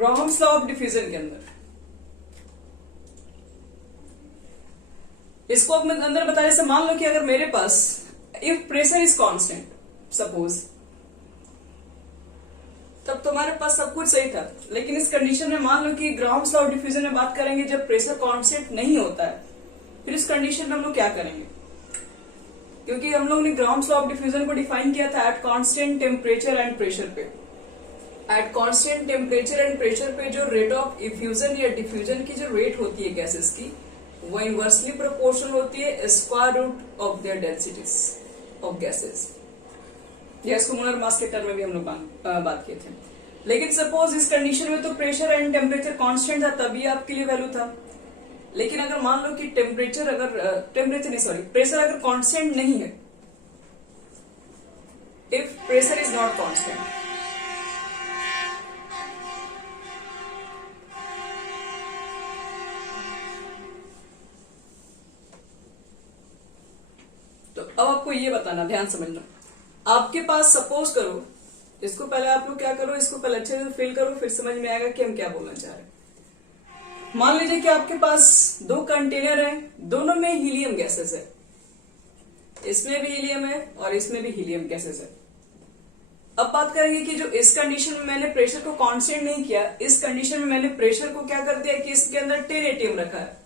Graham's law of diffusion के अंदर इसको अपने अंदर बताया, जैसे मान लो कि अगर मेरे पास if pressure is constant suppose, तब तुम्हारे पास सब कुछ सही था। लेकिन इस कंडीशन में मान लो कि ग्राहम्स लॉ ऑफ डिफ्यूजन में बात करेंगे जब प्रेशर कांस्टेंट नहीं होता है, फिर इस कंडीशन में हम लोग क्या करेंगे? क्योंकि हम लोग ने ग्राहम्स लॉ ऑफ डिफ्यूजन को डिफाइन किया था at constant temperature and pressure पे। At constant temperature and pressure पे जो रेट ऑफ इफ्यूजन या डिफ्यूजन की जो रेट होती है गैसेस की, वो इनवर्सली प्रोपोर्शनल होती है square root of their densities of gases. या इसको मोलर मास के टर्म में भी हम लोग बात किए थे। लेकिन सपोज इस कंडीशन में तो प्रेशर एंड टेम्परेचर कांस्टेंट था, तभी आपके लिए वैल्यू था। लेकिन अगर मान लो कि प्रेशर अगर कांस्टेंट नहीं है, if pressure is not constant, तो अब आपको ये बताना, ध्यान समझना। आपके पास सपोज करो, इसको पहले आप लोग क्या करो, इसको पहले अच्छे से फील करो, फिर समझ में आएगा कि हम क्या बोलना चाह रहे हैं। मान लीजिए कि आपके पास दो कंटेनर हैं, दोनों में हीलियम गैसेस है, इसमें भी हीलियम है और इसमें भी हीलियम गैसेस है। अब बात करेंगे कि जो इस कंडीशन में मैंने प्रेशर को कांस्टेंट नहीं किया, इस कंडीशन में मैंने प्रेशर को क्या कर दिया कि इसके अंदर 10 एटीएम रखा है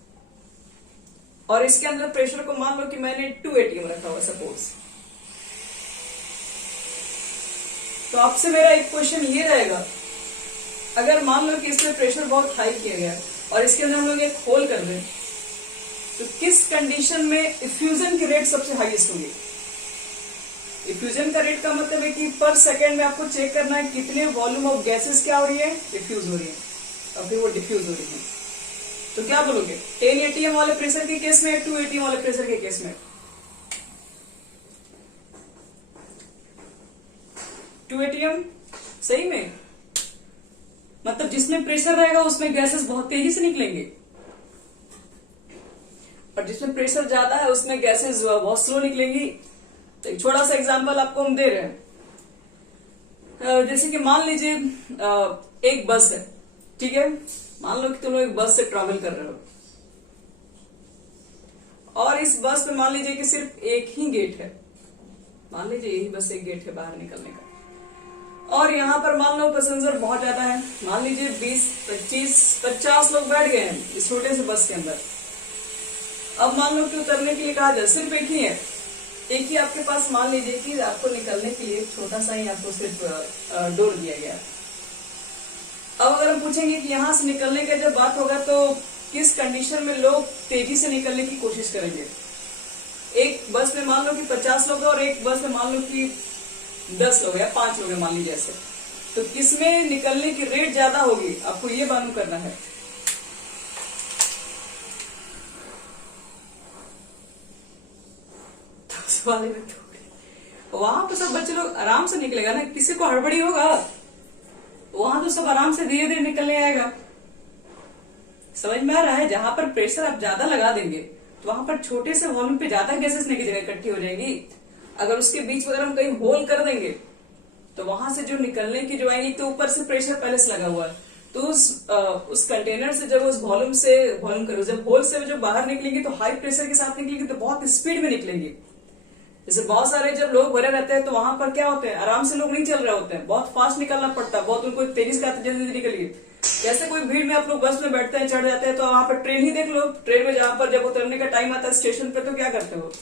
और इसके अंदर प्रेशर को मान लो कि मैंने 2 एटीएम रखा हुआ सपोज। तो आपसे मेरा एक क्वेश्चन ये रहेगा, अगर मान लो कि इसमें प्रेशर बहुत हाई किया गया और इसके अंदर हम लोग एक होल कर दें, तो किस कंडीशन में इफ्यूजन की रेट सबसे हाईएस्ट होगी? इफ्यूजन का रेट का मतलब है कि पर सेकेंड में आपको चेक करना है कितने वॉल्यूम ऑफ गैसेस क्या हो रही है, इफ्यूज हो रही है और फिर वो डिफ्यूज हो रही है। तो क्या बोलोगे, 10 एटीएम वाले प्रेशर के केस में, 2 एटीएम वाले प्रेशर के केस में? 2 एटीएम सही में, मतलब जिसमें प्रेशर रहेगा उसमें गैसेस बहुत तेजी से निकलेंगे और जिसमें प्रेशर ज्यादा है उसमें गैसेस बहुत स्लो निकलेंगी। तो एक छोटा सा एग्जांपल आपको हम दे रहे हैं, जैसे कि मान लीजिए एक बस है, ठीक है, मान लो कि तुम लोग एक बस से ट्रैवल कर रहे हो और इस बस में मान लीजिए कि सिर्फ एक ही गेट है, मान लीजिए यही बस एक गेट है बाहर निकलने का, और यहाँ पर मान लो पैसेंजर बहुत ज्यादा है, मान लीजिए 20, 25, 50 लोग बैठ गए हैं इस छोटे से बस के अंदर। अब मान लो कि उतरने के लिए कहा जाए, सिर्फ एक ही है, एक ही आपके पास मान लीजिए कि आपको निकलने के लिए छोटा सा ही आपको सिर्फ डोर दिया गया। अब अगर हम पूछेंगे कि यहाँ से निकलने का जब बात होगा तो किस कंडीशन में लोग तेजी से निकलने की कोशिश करेंगे? एक बस में मान लो कि 50 लोग हैं और एक बस में मान लो कि 10 लोग या 5 लोग हैं मान लीजिए ऐसे, तो किसमें निकलने की रेट ज्यादा होगी, आपको ये मालूम करना है। तो वाले में वहां तो सब बच्चे लोग आराम से निकलेगा ना, किसी को हड़बड़ी होगा, वहां तो सब आराम से धीरे धीरे निकलने आएगा। समझ में आ रहा है? जहां पर प्रेशर आप ज्यादा लगा देंगे तो वहां पर छोटे से वॉल्यूम पे ज्यादा गैसेस की जगह इकट्ठी हो जाएंगी। अगर उसके बीच में अगर हम कहीं होल कर देंगे तो वहां से जो निकलने की जो आएंगी, तो ऊपर से प्रेशर पहले से लगा हुआ है, तो उस कंटेनर से जब उस वॉल्यूम करो, जब होल से जो बाहर निकलेंगे तो हाई प्रेशर के साथ निकलेंगे, तो बहुत स्पीड में निकलेंगे। जैसे बहुत सारे जब लोग भरे रहते हैं तो वहां पर क्या होते हैं, आराम से लोग नहीं चल रहे होते हैं, बहुत फास्ट निकलना पड़ता है, बहुत उनको तेजी से जल्दी जल्दी निकलिए। जैसे कोई भीड़ में आप लोग बस में बैठते हैं, चढ़ जाते हैं, तो वहां पर ट्रेन ही देख लो, ट्रेन में जहां पर जब उतरने का टाइम आता है स्टेशन पे, तो क्या करते हो,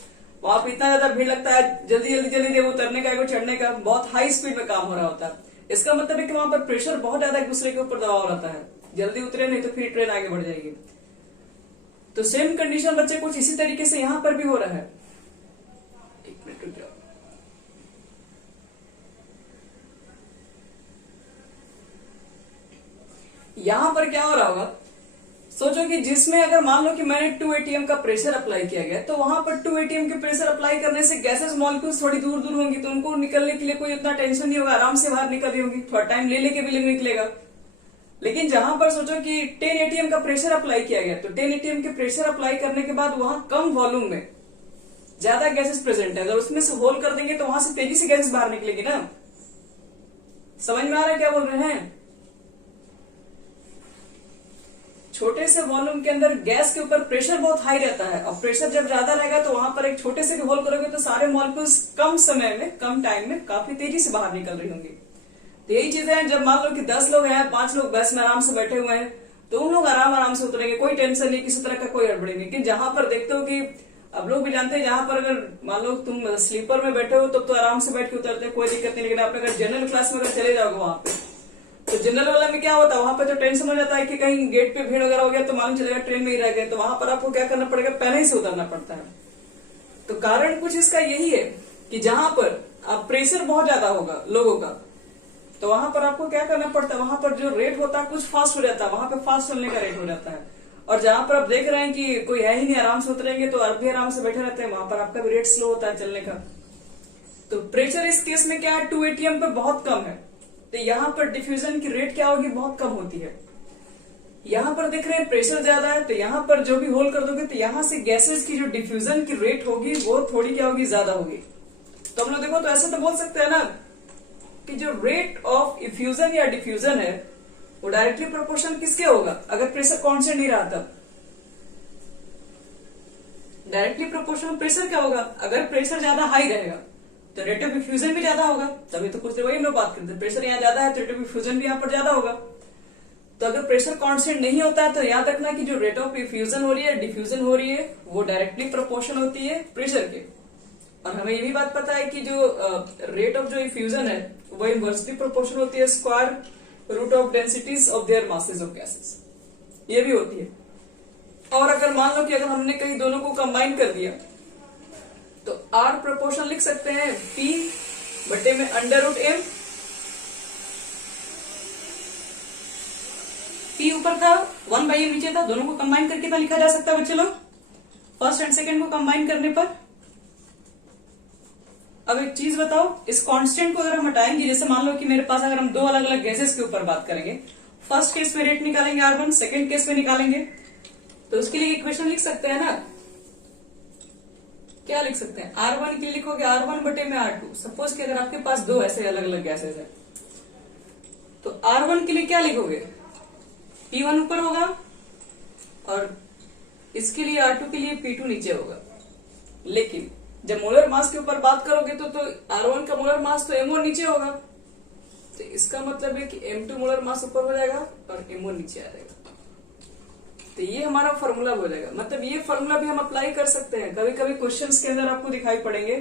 वहां पर इतना ज्यादा भीड़ लगता है, जल्दी जल्दी उतरने का चढ़ने का, बहुत हाई स्पीड में काम हो रहा होता है। इसका मतलब है कि वहां पर प्रेशर बहुत ज्यादा एक दूसरे के ऊपर दबाव रहता है, जल्दी उतरे नहीं तो फिर ट्रेन आगे बढ़ जाएगी। तो सेम कंडीशन बच्चे कुछ इसी तरीके से यहां पर भी हो रहा है। एक मिनट रुक जाओ। यहां पर क्या हो रहा होगा, सोचो कि जिसमें अगर मान लो कि मैंने 2 एटीएम का प्रेशर अप्लाई किया गया, तो वहां पर 2 एटीएम के प्रेशर अप्लाई करने से गैसेस मॉलिक्यूल्स थोड़ी दूर दूर होंगी, तो उनको निकलने के लिए कोई इतना टेंशन नहीं होगा, आराम से बाहर निकल रही होंगी, थोड़ा टाइम ले लेके भी निकलेगा। लेकिन जहां पर सोचो कि 10 एटीएम का प्रेशर अप्लाई किया गया, तो 10 एटीएम के प्रेशर अप्लाई करने के बाद वहां कम वॉल्यूम में ज्यादा गैसेस प्रेजेंट है, अगर उसमें से होल कर देंगे तो वहां से तेजी से गैसेस बाहर निकलेगी ना। समझ में आ रहा है क्या बोल रहे हैं? छोटे से वॉल्यूम के अंदर गैस के ऊपर प्रेशर बहुत हाई रहता है, और प्रेशर जब ज्यादा रहेगा तो वहां पर एक छोटे से भी होल करोगे तो सारे मॉलिक्यूल्स कम समय में, कम टाइम में काफी तेजी से बाहर निकल रही होंगी। तो यही चीजें हैं, जब मान लो कि 10 लोग हैं, 5 लोग बस में आराम से बैठे हुए हैं, तो उन लोग आराम से उतरेंगे, कोई टेंशन नहीं, किसी तरह का कोई गड़बड़ी नहीं। लेकिन जहां पर देखते हो कि अब लोग भी जानते हैं, जहां पर अगर मान लो तुम स्लीपर में बैठे हो तब तो आराम से बैठ के उतरते हैं, कोई दिक्कत नहीं। लेकिन आप अगर जनरल क्लास में अगर चले जाओगे वहां पे, तो जनरल वाला में क्या होता है, वहां पर तो टेंशन हो जाता है कि कहीं गेट पे भीड़ वगैरह हो गया तो मालूम चलेगा ट्रेन में ही रह गए, तो वहां पर आपको क्या करना पड़ेगा, पहले ही से उतरना पड़ता है। तो कारण कुछ इसका यही है कि जहां पर अब प्रेशर बहुत ज्यादा होगा लोगों का, तो वहां पर आपको क्या करना पड़ता है, वहां पर जो रेट होता है कुछ फास्ट हो जाता है, वहां पर फास्ट चलने का रेट हो जाता है। और जहां पर आप देख रहे हैं कि कोई है ही नहीं, आराम से उतरेंगे, तो आप भी आराम से बैठे रहते हैं, वहां पर आपका भी रेट स्लो होता है चलने का। तो प्रेशर इस केस में क्या है, 2 atm पे बहुत कम है, तो यहाँ पर डिफ्यूजन की रेट क्या होगी, बहुत कम होती है। यहाँ पर देख रहे हैं प्रेशर ज्यादा है, तो यहाँ पर जो भी होल कर दोगे तो यहाँ से गैसेस की जो डिफ्यूजन की रेट होगी वो थोड़ी क्या होगी, ज्यादा होगी। तो हम लोग देखो तो ऐसा तो बोल सकते हैं ना कि जो रेट ऑफ इफ्यूजन या डिफ्यूजन है वो डायरेक्टली प्रोपोर्शनल किसके होगा, अगर प्रेशर कांस्टेंट नहीं रहा तब डायरेक्टली प्रोपोर्शनल प्रेशर क्या होगा, अगर प्रेशर ज्यादा हाई रहेगा तो रेट ऑफ इफ्यूजन भी ज्यादा होगा। तभी तो कुछ वही लोग बात करते हैं, प्रेशर यहाँ ज्यादा है तो रेट ऑफ इफ्यूजन भी यहाँ पर ज्यादा होगा। तो अगर प्रेशर कांस्टेंट नहीं होता है तो याद रखना कि जो रेट ऑफ इफ्यूजन हो रही है, डिफ्यूजन हो रही है, वो डायरेक्टली प्रोपोर्शनल होती है प्रेशर के। और हमें ये भी बात पता है कि जो रेट ऑफ जो इफ्यूजन है वो इनवर्सली प्रोपोर्शनल होती है square root of densities of their masses of gases, ये भी होती है। और अगर मान लो कि अगर हमने कहीं दोनों को कंबाइन कर दिया तो आर प्रोपोर्शनल लिख सकते हैं P बटे में √m। P ऊपर था, 1/m नीचे था, दोनों को कंबाइन करके कितना लिखा जा सकता है बच्चे लोग, फर्स्ट एंड सेकंड को कंबाइन करने पर। अब एक चीज बताओ, इस कांस्टेंट को अगर हम हटाएंगे, जैसे मान लो कि मेरे पास अगर हम 2 अलग अलग गैसेस के ऊपर बात करेंगे, फर्स्ट केस में रेट निकालेंगे R1, सेकंड केस में निकालेंगे, तो उसके लिए इक्वेशन लिख सकते हैं ना, क्या लिख सकते हैं, R1 के लिए लिखोगे R1 बटे में R2। सपोज कि अगर आपके पास 2 ऐसे अलग अलग गैसेस है तो R1 के लिए क्या लिखोगे, P1 ऊपर होगा और इसके लिए R2 के लिए P2 नीचे होगा। लेकिन जब मोलर मास के ऊपर बात करोगे तो R1 का मोलर मास तो M1 नीचे होगा, तो इसका मतलब है कि M2 मोलर मास ऊपर हो जाएगा और M1 नीचे आ जाएगा। तो ये हमारा फॉर्मूला हो जाएगा। मतलब ये फॉर्मूला भी हम अप्लाई कर सकते हैं, कभी कभी क्वेश्चंस के अंदर आपको दिखाई पड़ेंगे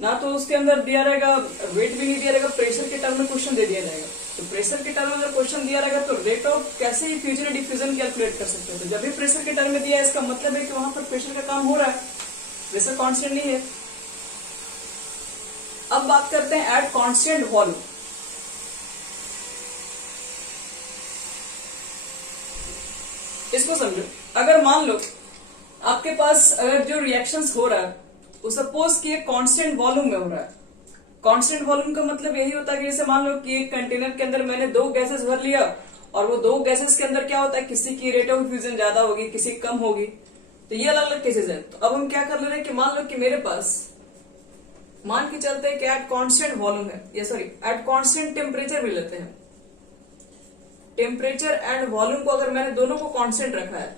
ना, तो उसके अंदर दिया रहेगा वेट भी नहीं दिया रहेगा, प्रेशर के टर्म में क्वेश्चन दे दिया जाएगा। तो प्रेशर के टर्म में अगर क्वेश्चन दिया रहेगा तो रेट ऑफ कैसे इफ्यूजन और डिफ्यूजन कैलकुलेट कर सकते हैं। तो जब भी प्रेशर के टर्म में दिया है इसका मतलब है कि वहां पर प्रेशर का काम हो रहा है, प्रेशर कांस्टेंट नहीं है। अब बात करते हैं एट कांस्टेंट वॉल्यूम। इसको समझो, अगर मान लो आपके पास अगर जो रिएक्शंस हो रहा है वो सपोज कि एक कांस्टेंट वॉल्यूम में हो रहा है। कांस्टेंट वॉल्यूम का मतलब यही होता है कि जैसे मान लो कि एक कंटेनर के अंदर मैंने 2 गैसेस भर लिया और वो 2 गैसेस के अंदर क्या होता है, किसी की रेट ऑफ इफ्यूजन ज्यादा होगी, किसी कम होगी, तो ये अलग अलग केसेस है। तो अब हम क्या कर ले रहे हैं कि मान लो कि मेरे पास मान के चलते हैं कि एट कांस्टेंट वॉल्यूम है, या सॉरी एट कांस्टेंट टेम्परेचर भी लेते हैं। टेम्परेचर एंड वॉल्यूम को अगर मैंने दोनों को कांस्टेंट रखा है,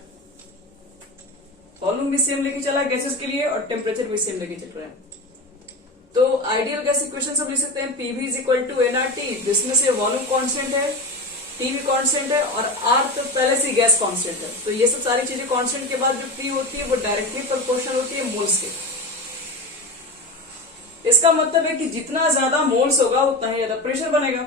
वॉल्यूम भी सेम लेके चला है गैसेस के लिए और टेम्परेचर भी सेम लेके चल रहा है, तो आइडियल गैस इक्वेशन सब लिख सकते हैं PV is equal to nRT, जिसमें से वॉल्यूम कांस्टेंट है, T भी कांस्टेंट है और R तो पहले से गैस कांस्टेंट है। तो ये सब सारी चीजें कांस्टेंट के बाद जो P होती है वो डायरेक्टली प्रोपोर्शनल होती है मोल्स के। इसका मतलब है कि जितना ज्यादा मोल्स होगा उतना ही ज्यादा प्रेशर बनेगा।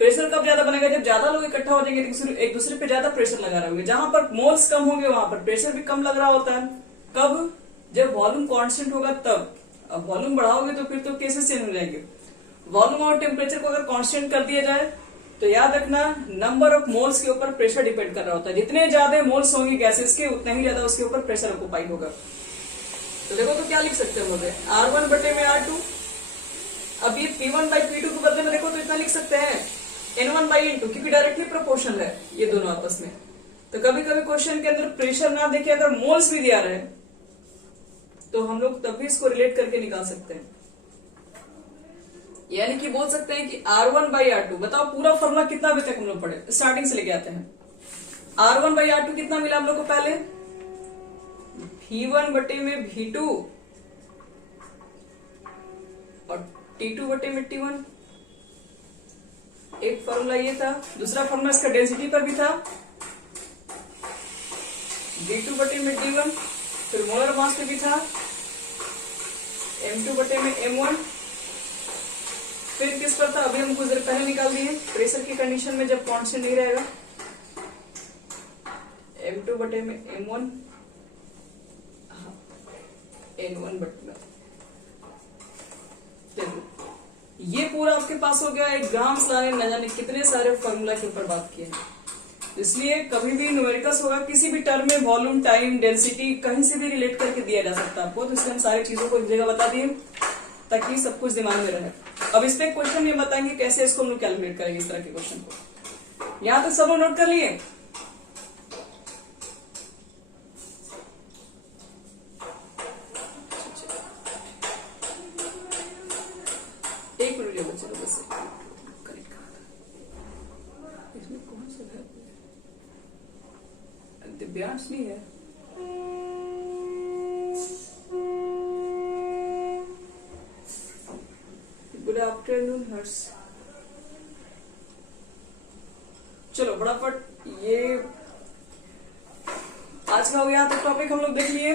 प्रेशर कब ज्यादा बनेगा, जब ज्यादा लोग इकट्ठा हो जाएंगे, एक दूसरे पे ज्यादा प्रेशर लगा रहे होंगे। जहां पर मोल्स कम होंगे वहां पर प्रेशर भी कम लग रहा होता है। कब, जब वॉल्यूम कांस्टेंट होगा तब। अब वॉल्यूम बढ़ाओगे तो फिर तो केसेस चेंज हो जाएंगे। वॉल्यूम और टेम्परेचर को अगर कांस्टेंट कर दिया जाए तो याद रखना नंबर ऑफ मोल्स के ऊपर प्रेशर डिपेंड कर रहा होता है। जितने ज्यादा मोल्स होंगे गैसेस के उतना ही ज्यादा उसके ऊपर प्रेशर ऑक्यूपाई होगा। तो देखो तो क्या लिख सकते हैं बोले R1 बटे में R2। अब ये P1/P2 के बदले में देखो तो इतना लिख सकते हैं N1/N2, क्योंकि डायरेक्टली प्रोपोर्शनल है ये दोनों आपस में। तो कभी कभी क्वेश्चन के अंदर प्रेशर ना देखे अगर मोल्स भी दिया रहे तो हम लोग तब भी इसको रिलेट करके निकाल सकते हैं। यानी कि बोल सकते हैं कि R1/R2। बताओ पूरा फॉर्मूला कितना अभी तक हम लोग पढ़े, स्टार्टिंग से लेके आते हैं। R1/R2 कितना मिला हम लोग को पहले, V1 बटे में V2 और T2 बटे में T1। एक फॉर्मूला ये था। दूसरा फॉर्मूला इसका डेंसिटी पर भी था, D2 बटे में D1। फिर मोलर मास पे भी था, M2 बटे में M1। फिर किस पर था, अभी हम कुछ देर पहले निकाल दिए, प्रेशर की कंडीशन में जब कांस्टेंट नहीं रहेगा, M2 बटे में M1, N1 बटे में। देखो ये पूरा आपके पास हो गया। एक ग्राम्स लाने न जाने कितने सारे फॉर्मूला के ऊपर बात किए हैं। इसलिए कभी भी न्यूमेरिकल्स होगा किसी भी टर्म में वॉल्यूम, टाइम, डेंसिटी कहीं से भी रिलेट करके दिया जा सकता है आपको। तो इसलिए हम सारी चीजों को एक जगह बता दिए ताकि सब कुछ दिमाग में रहे। अब इस पे क्वेश्चन ये बताएंगे कैसे इसको हम लोग कैलकुलेट करेंगे इस तरह के क्वेश्चन को। यहां तक सब लोग नोट कर लिए? एक मिनट जो बच्चे बस कनेक्ट करा था। इसमें कौन सा है? दिव्यांश नहीं है। गुड आफ्टरनून हर्ष। चलो फटाफट ये आज का हो गया तो टॉपिक हम लोग देख लिए।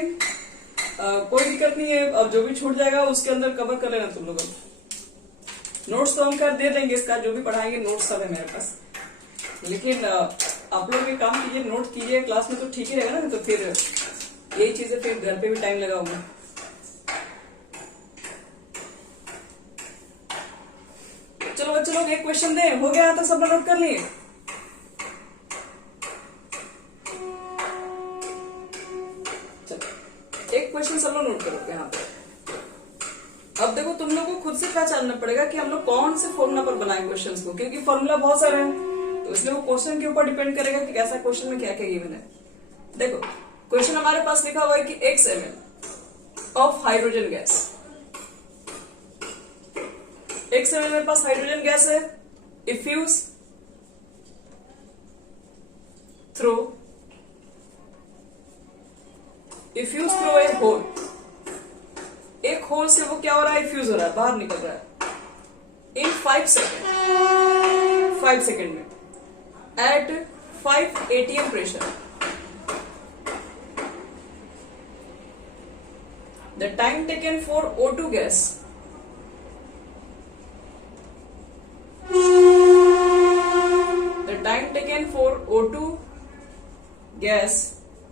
कोई दिक्कत नहीं है, अब जो भी छूट जाएगा उसके अंदर कवर कर लेना तुम लोग। नोट्स तो हम कर दे देंगे, इसका जो भी पढ़ाएंगे नोट्स सब है मेरे पास। लेकिन आप लोग ये काम कीजिए, नोट कीजिए क्लास में तो ठीक ही रहेगा ना। तो फिर यही चीजें फिर घर पे भी टाइम लगाऊंगा। चलो बच्चे लोग एक क्वेश्चन दे, हो गया तो सब नोट कर लिए। चलो एक क्वेश्चन सब लोग नोट करो यहाँ पे। अब देखो तुम लोग को खुद से पहचानना पड़ेगा कि हम लोग कौन से फॉर्मूला पर बनाए क्वेश्चंस को, क्योंकि फॉर्मूला बहुत सारे हैं। तो इसलिए वो क्वेश्चन के ऊपर डिपेंड करेगा कि कैसा क्वेश्चन में क्या क्या गिवन है। देखो क्वेश्चन हमारे पास लिखा हुआ है कि x ml of hydrogen gas. x ml मेरे पास हाइड्रोजन गैस है। इफ्यूज थ्रो ए होल। एक होल से वो क्या हो रहा है, इफ्यूज हो रहा है, बाहर निकल रहा है इन 5 सेकेंड। 5 सेकेंड में at 5 atm pressure. The time taken for O2 gas gas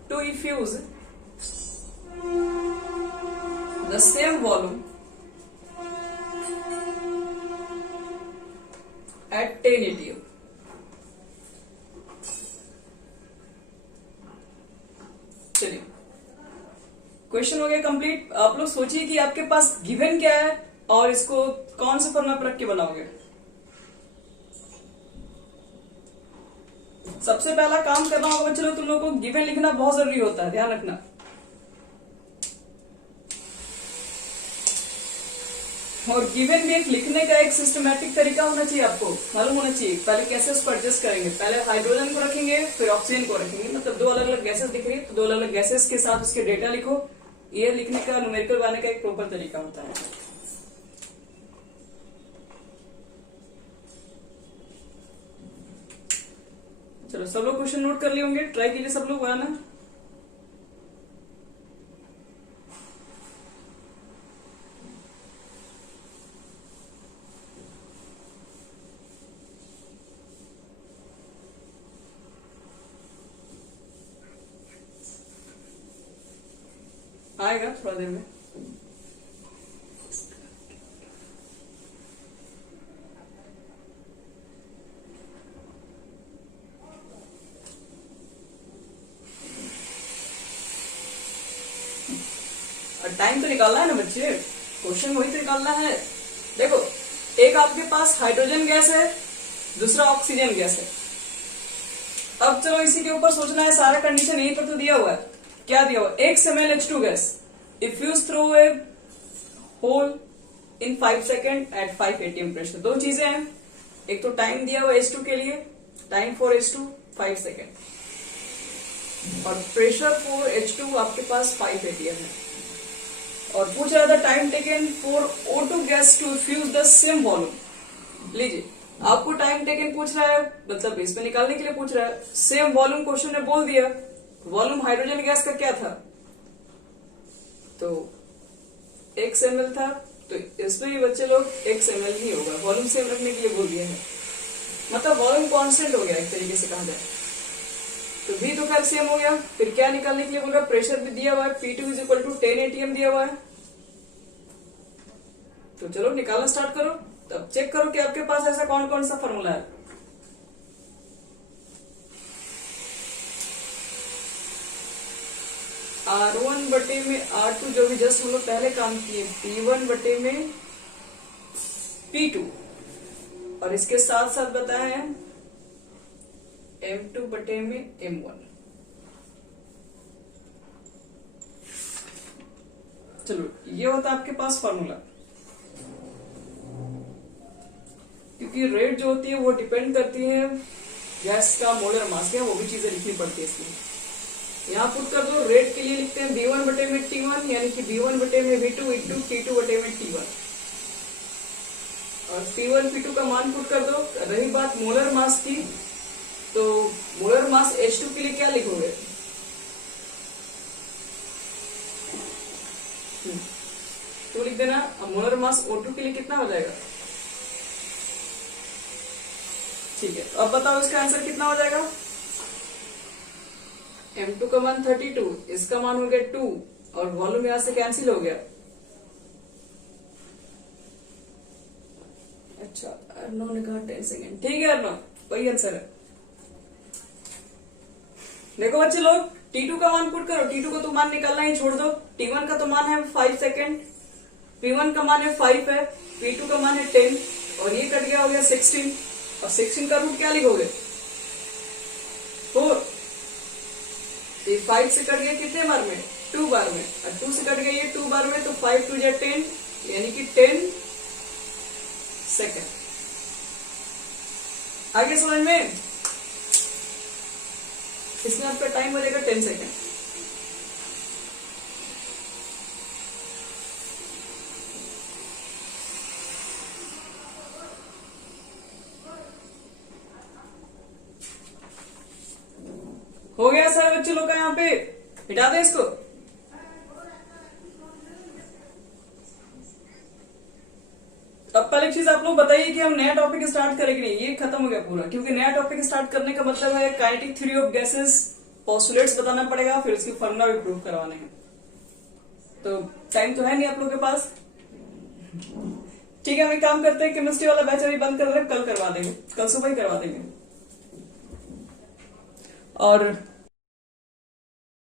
to effuse the same volume at 10 atm. चलिए क्वेश्चन हो गया कंप्लीट। आप लोग सोचिए कि आपके पास गिवन क्या है और इसको कौन से फॉर्मूला पर रख के बनाओगे। सबसे पहला काम करना होगा बच्चे लोग, तुम लोग को गिवन लिखना बहुत जरूरी होता है, ध्यान रखना। और गिवन में लिखने का एक सिस्टमैटिक तरीका होना चाहिए, आपको मालूम होना चाहिए। पहले कैसे उसको एडजस्ट करेंगे, पहले हाइड्रोजन को रखेंगे फिर ऑक्सीजन को रखेंगे, मतलब दो अलग अलग गैसेस दिख रही है तो दो अलग अलग गैसेस के साथ उसके डेटा लिखो। ये लिखने का न्यूमेरिकल बनाने का एक प्रॉपर तरीका होता है। चलो सब लोग क्वेश्चन नोट कर लिए होंगे, ट्राई कीजिए सब लोग बनाना। आएगा थोड़ा देर में। टाइम तो निकालना है ना बच्चे, क्वेश्चन वही तो निकालना है। देखो एक आपके पास हाइड्रोजन गैस है, दूसरा ऑक्सीजन गैस है। अब चलो इसी के ऊपर सोचना है, सारा कंडीशन यहीं पर तो दिया हुआ है। क्या दिया हुआ, x ml H2 gas effuse through a hole in 5 second at 5 atm pressure. दो चीजें हैं, एक तो टाइम दिया हुआ H2 के लिए, टाइम फॉर H2 5 सेकेंड, और प्रेशर फॉर H2 आपके पास 5 atm है। और पूछ रहा था time taken for O2 gas to fuse the same volume. लीजिए, आपको टाइम टेकन पूछ रहा है, मतलब इसमें निकालने के लिए पूछ रहा है। सेम वॉल्यूम क्वेश्चन ने बोल दिया, वॉल्यूम हाइड्रोजन गैस का क्या था, तो x ml था, तो इसमें भी बच्चे लोग x ml ही होगा, वॉल्यूम सेम रखने के लिए बोल दिया है, मतलब वॉल्यूम कांस्टेंट हो गया एक तरीके से कहा जाए। तो V तो खैर सेम हो गया। फिर क्या निकालने के लिए बोल रहा है, प्रेशर भी दिया हुआ है, P2 is equal to 10 atm दिया हुआ है। तो चलो निकालना स्टार्ट करो। तब चेक करो कि आपके पास ऐसा कौन कौन सा फॉर्मूला है। R1 बटे में R2 जो भी जस्ट हम लोग पहले काम किए, P1 बटे में P2, और इसके साथ साथ बताया है M2 बटे में M1। चलो ये होता है आपके पास फॉर्मूला। क्योंकि रेट जो होती है वो डिपेंड करती है गैस का मोलर मास का, वो भी चीजें लिखनी पड़ती है इसमें। यहाँ पुट कर दो, रेट के लिए लिखते हैं B1 बटे में T1, यानी कि B1 बटे में V2 इंटू T2 बटे में T1, और P1 P2 का मान पुट कर दो। रही बात मोलर मास की, तो मोलर मास H2 के लिए क्या लिखोगे, तो लिख देना। मोलर मास O2 के लिए कितना हो जाएगा, ठीक है। तो अब बताओ इसका आंसर कितना हो जाएगा। M2 का मान 32, इसका मान हो गया 2, और वॉल्यूम यहां से कैंसिल हो गया। अच्छा, अर्नो ने कहा 10 सेकेंड, ठीक है अर्नो, वही आंसर है। देखो बच्चे लोग, T2 का मान पुट करो, T2 को तो मान निकालना ही छोड़ दो। T1 का तो मान है 5 सेकेंड, P1 का मान है 5 है, P2 का मान है 10, और ये कट गया हो गया 16, और 16 का रूट क्या लिखोगे 4। ये 5 से कट गया कितने बार में, 2 बार में, और 2 से कट गया ये 2 बार में, तो 5 2 10, यानी कि 10 सेकेंड। आगे समझ में, इसमें आपका टाइम हो जाएगा 10 सेकेंड। हो गया सारे बच्चे लोग का, यहाँ पे मिटा दे इसको। अब पहले चीज आप लोग बताइए कि हम नया टॉपिक स्टार्ट करेंगे नहीं, ये खत्म हो गया पूरा। क्योंकि नया टॉपिक स्टार्ट करने का मतलब है kinetic theory of gases, postulates बताना पड़ेगा, फिर उसकी फॉर्मूला भी प्रूव करवाने हैं। तो टाइम तो है नहीं आप लोगों के पास, ठीक है। हम एक काम करते हैं, केमिस्ट्री वाला बैच अभी बंद कर रहे हैं, कल करवा देंगे, कल सुबह ही करवा देंगे। और